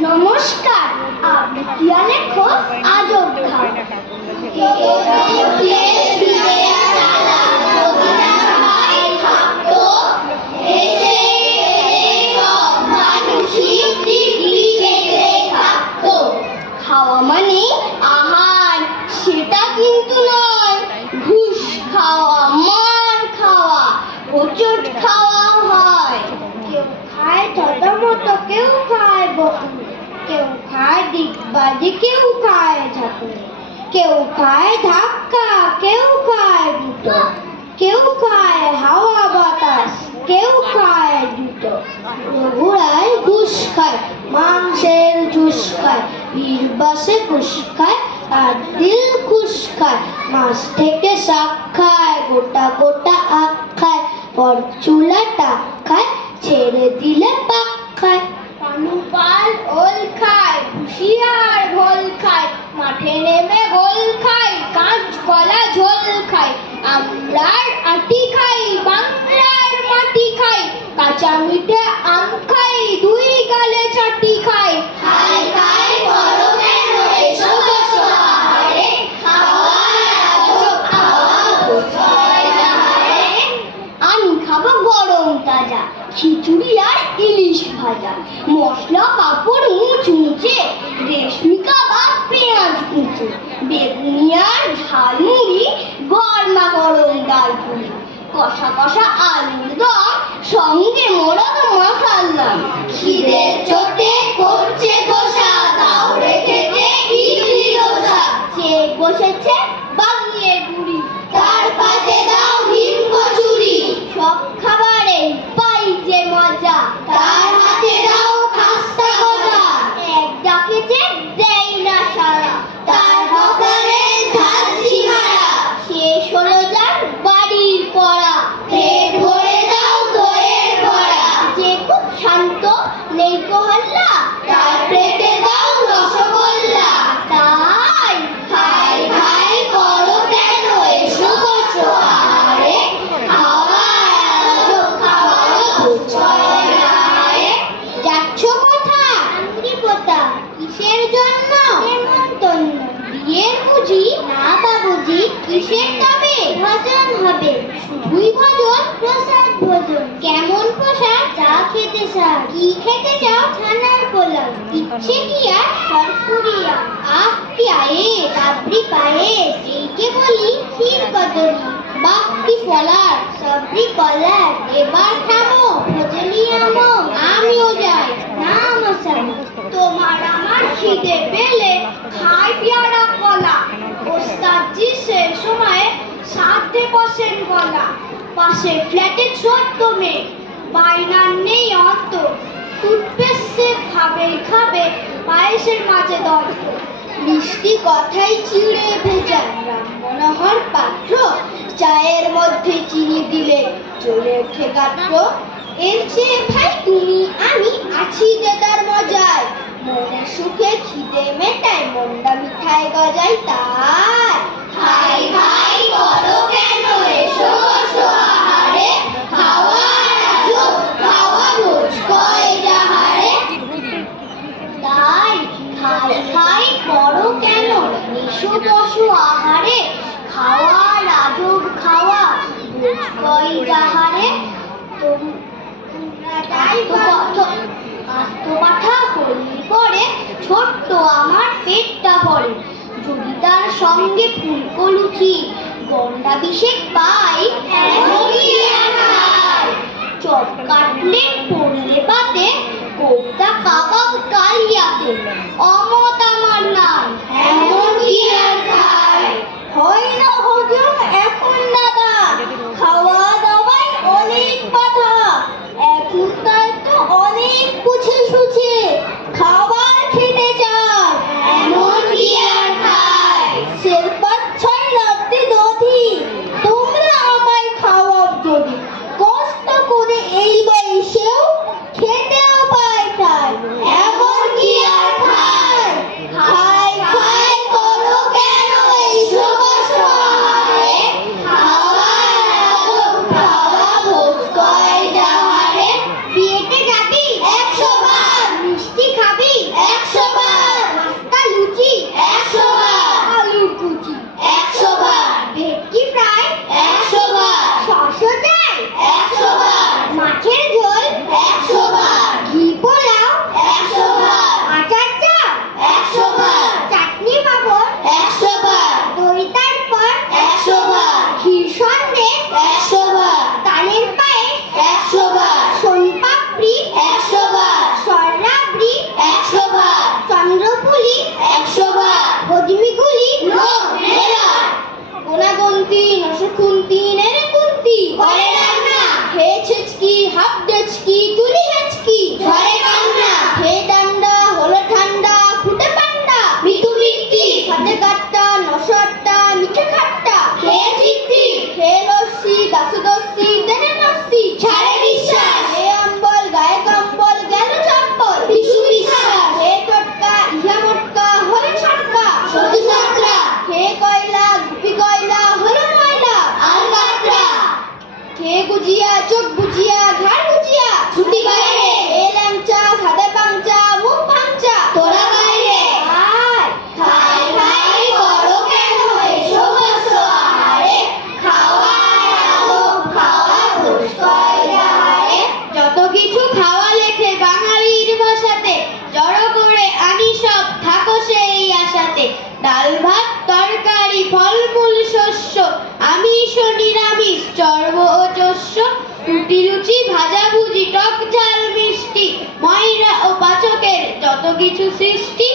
নমস্কার খান খাওয়া মানে আহার, সেটা কিন্তু নয়। ঘুষ খাওয়া, মার খাওয়া, হোঁচট খাওয়া হয়। কেউ খায় মতো কেউ খায়। বকুনি কেউ খায় দিকবাজি কেউ খায় কেউ খায় ধাক্কা, কেউ খায় দুটো কেউ খায় হাওয়া বাতাস, কেউ খায় দুটো ঘুষ খায়, মাংসের জুস খায় ঘুষ খায় দিল খুশ খায়। মাছ থেকে শাক খায়, গোটা গোটা আখ খায়, পর চুলা টাক খায়, ছেড়ে দিলে খায় হুশিয়ার ঘোল খায় মাঠে নেমে গোল খায় কাঁচ কলা ঝোল খায়। আমলার ইলিশ ভাজা, মশলা কাপড় উঁচু উঁচে রেশমি কাবাব, পেঁয়াজ কুচু, বেগুনি আর ঝালমুড়ি, গরমা গরম ডাল পুরি কষা কষা আলুর দম, সঙ্গে মরদ মশালা নেই তো হল্লা তার পেটে দাও রসগোল্লা। তাই খাই খাই করো কেন? এসো বসো আহারে খাওয়া আজব খাওয়া আহারে যাচ্ছ কোথা আংরি পোতা কিসের জন্য? নেমন্তন্ন বিয়ের বুঝি? না বাবুজি কিসের তবে? ভজন হবে। শুধুই ভজন? প্রসাদ ভোজন কেমন প্রসাদ চা খেতে চাও কি খেতে চাও ছানার পোলাও ইচ্ছে কি আর সরপুরিয়া কি আয়ে কাবরি পায়ে এইকে বলি ক্ষীর কদলি। বাহ কি সবরি কলার। এবার থামো ভজলি আমো। আমিও যাই, না মশাই তোমার আমার খিদে পেলে খাই পেয়ারা কলা। ওস্তাদজি সে সময়ে সাথে বসেন গলা। পাশে ফ্ল্যাটে ছোট্ট মেয়ে। বাইনার নেই অন্ত মিষ্টি কথাই চিড়ে ভেজা রাম পাত্র চায়ের মধ্যে চিনি দিলে চলে ওঠে গাত্র এর চেয়ে ভাই তুমি যদি তার সঙ্গে ফুলকো লুচি গন্ডাভিষেক পাই চপ কাটলে পড়লে পাতে কোপ্তা কাবাব কালিয়াতে। অমত aqui to 16.